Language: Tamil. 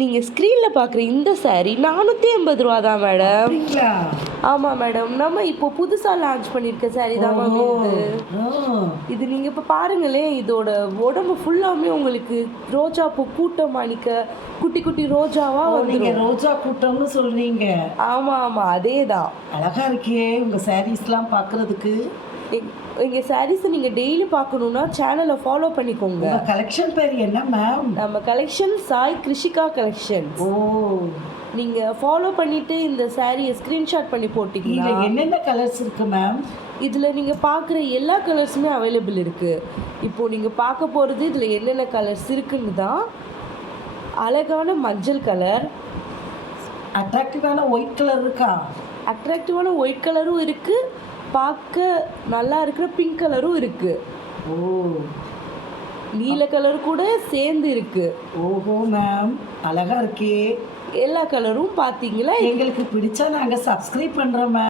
நீங்க ஸ்க்ரீன்ல பார்க்குற இந்த சாரி ரூ. 480 தான் மேடம். அப்படிங்களா? ஆமா மேடம். நம்ம இப்போ புதுசா லான்ச் பண்ணியிருக்க சாரி தான் மேம் இது. இது நீங்க இப்ப பாருங்களேன், இதோட உடம்பு ஃபுல்லாமே உங்களுக்கு ரோஜா பூ கூட்டம் மாணிக்க குட்டி குட்டி ரோஜாவா நீங்க வந்துரும். ரோஜா கூட்டம்னு சொல்றீங்க. ஆமா, ஆமா. அதேதான். அழகா இருக்கே உங்க சாரீஸ்லாம் பார்க்கறதுக்கு. எங்க சாரீஸ் நீங்க டெய்லி பார்க்கணும்னா சேனலை ஃபாலோ பண்ணிக்கோங்க. உங்க கலெக்ஷன் பேர் என்ன மேம்? நம்ம கலெக்ஷன் சாய் கிருஷிகா கலெக்ஷன்ஸ். ஓ, நீங்க ஃபாலோ பண்ணிட்டு இந்த சாரியை ஸ்கிரீன்ஷாட் பண்ணி இதுல போட்டீங்கன்னா என்னென்ன கலர்ஸ் இருக்கு மேம்? இதில் நீங்கள் பார்க்குற எல்லா கலர்ஸுமே அவைலபிள் இருக்குது. இப்போது நீங்கள் பார்க்க போகிறது இதில் என்னென்ன கலர்ஸ் இருக்குன்னு தான். அழகான மஞ்சள் கலர், அட்ராக்டிவான ஒயிட் கலர் இருக்கா? அட்ராக்டிவான ஒயிட் கலரும் இருக்குது, பார்க்க நல்லா இருக்கிற பிங்க் கலரும் இருக்குது, ஓ, நீல கலர் கூட சேர்ந்து இருக்குது. ஓஹோ மேம், அழகா இருக்கே. எல்லா கலரும் பார்த்தீங்களா? எங்களுக்கு பிடிச்சா நாங்கள் சப்ஸ்கிரைப் பண்ணுறோம் மேம்.